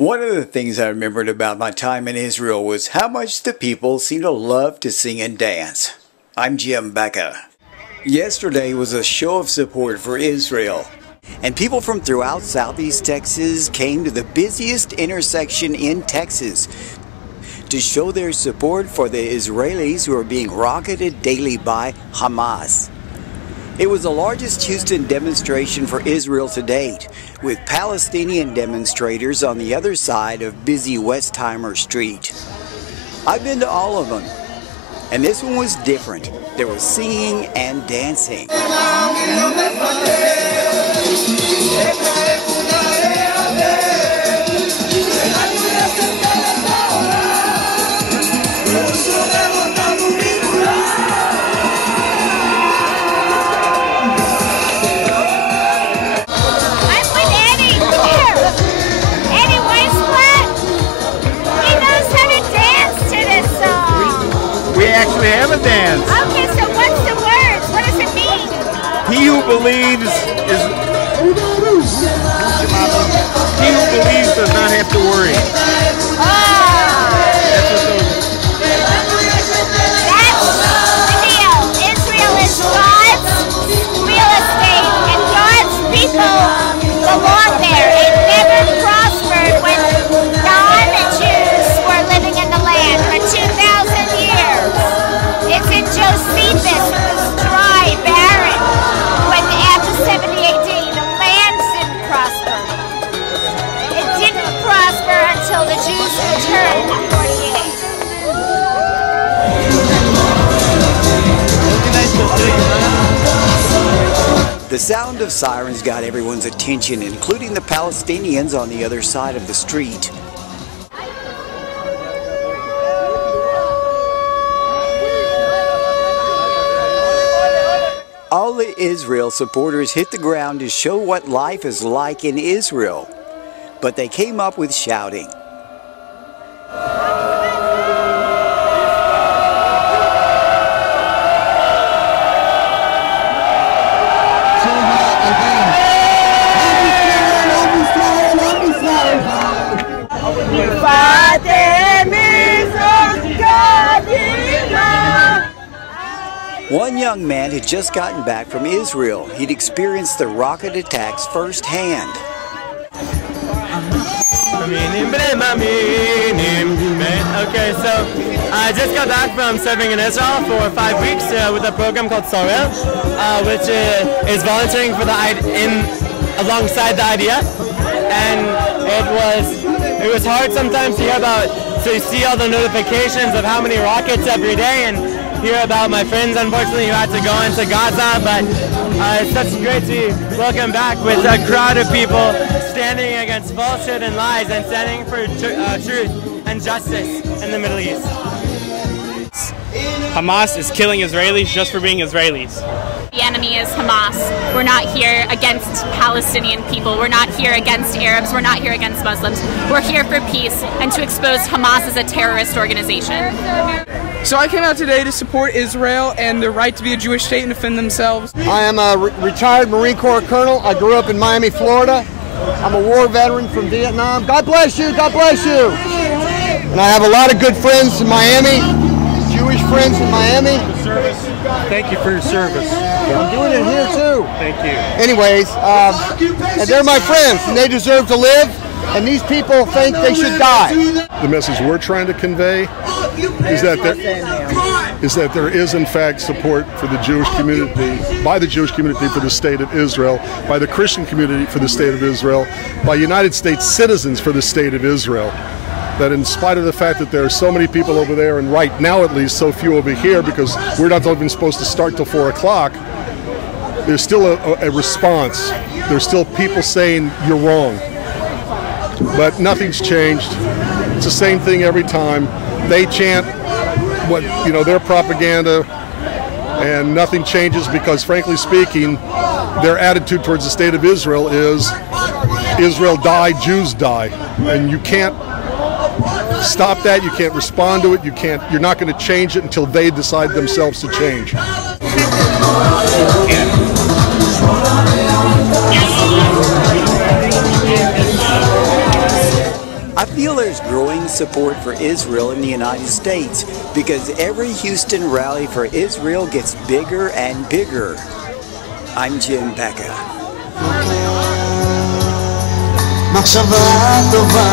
One of the things I remembered about my time in Israel was how much the people seem to love to sing and dance. I'm Jim Becca. Yesterday was a show of support for Israel, and people from throughout Southeast Texas came to the busiest intersection in Texas to show their support for the Israelis who are being rocketed daily by Hamas. It was the largest Houston demonstration for Israel to date, with Palestinian demonstrators on the other side of busy Westheimer Street. I've been to all of them, and this one was different. There was singing and dancing. We have a dance. Okay, so what's the words? What does it mean? He who believes does not have to worry. That's the deal. Israel is God's real estate, and God's people belong there. It never prospered when non-Jews were living in the land for 2,000 years. It's in Josephus, it was dry, barren. When after 70 AD, the land didn't prosper. It didn't prosper until the Jews returned in 48. The sound of sirens got everyone's attention, including the Palestinians on the other side of the street. All the Israel supporters hit the ground to show what life is like in Israel, but they came up with shouting. One young man had just gotten back from Israel. He'd experienced the rocket attacks firsthand. Okay, so I just got back from serving in Israel for 5 weeks with a program called Sorel, which is volunteering for alongside the IDF, and it was hard sometimes to see all the notifications of how many rockets every day and hear about my friends, unfortunately, who had to go into Gaza, but it's such great to welcome back with a crowd of people standing against falsehood and lies and standing for truth and justice in the Middle East. Hamas is killing Israelis just for being Israelis. The enemy is Hamas. We're not here against Palestinian people. We're not here against Arabs. We're not here against Muslims. We're here for peace and to expose Hamas as a terrorist organization. So I came out today to support Israel and the right to be a Jewish state and defend themselves. I am a retired Marine Corps colonel. I grew up in Miami, Florida. I'm a war veteran from Vietnam. God bless you, God bless you. And I have a lot of good friends in Miami, Jewish friends in Miami. Thank you for your service. I'm doing it here too. Thank you. Anyways, and they're my friends and they deserve to live. And these people think they should die. The message we're trying to convey is that there is in fact support for the Jewish community, by the Jewish community for the state of Israel, by the Christian community for the state of Israel, by United States citizens for the state of Israel. That in spite of the fact that there are so many people over there, and right now at least so few over here because we're not even supposed to start till 4 o'clock, there's still a response. There's still people saying you're wrong. But nothing's changed. It's the same thing every time. They chant their propaganda, and nothing changes because, frankly speaking, their attitude towards the state of Israel is Israel die, Jews die, and you can't stop that. You can't respond to it. You're not going to change it until they decide themselves to change. I feel there's growing support for Israel in the United States because every Houston rally for Israel gets bigger and bigger. I'm Jim Becca. מחשבה טובה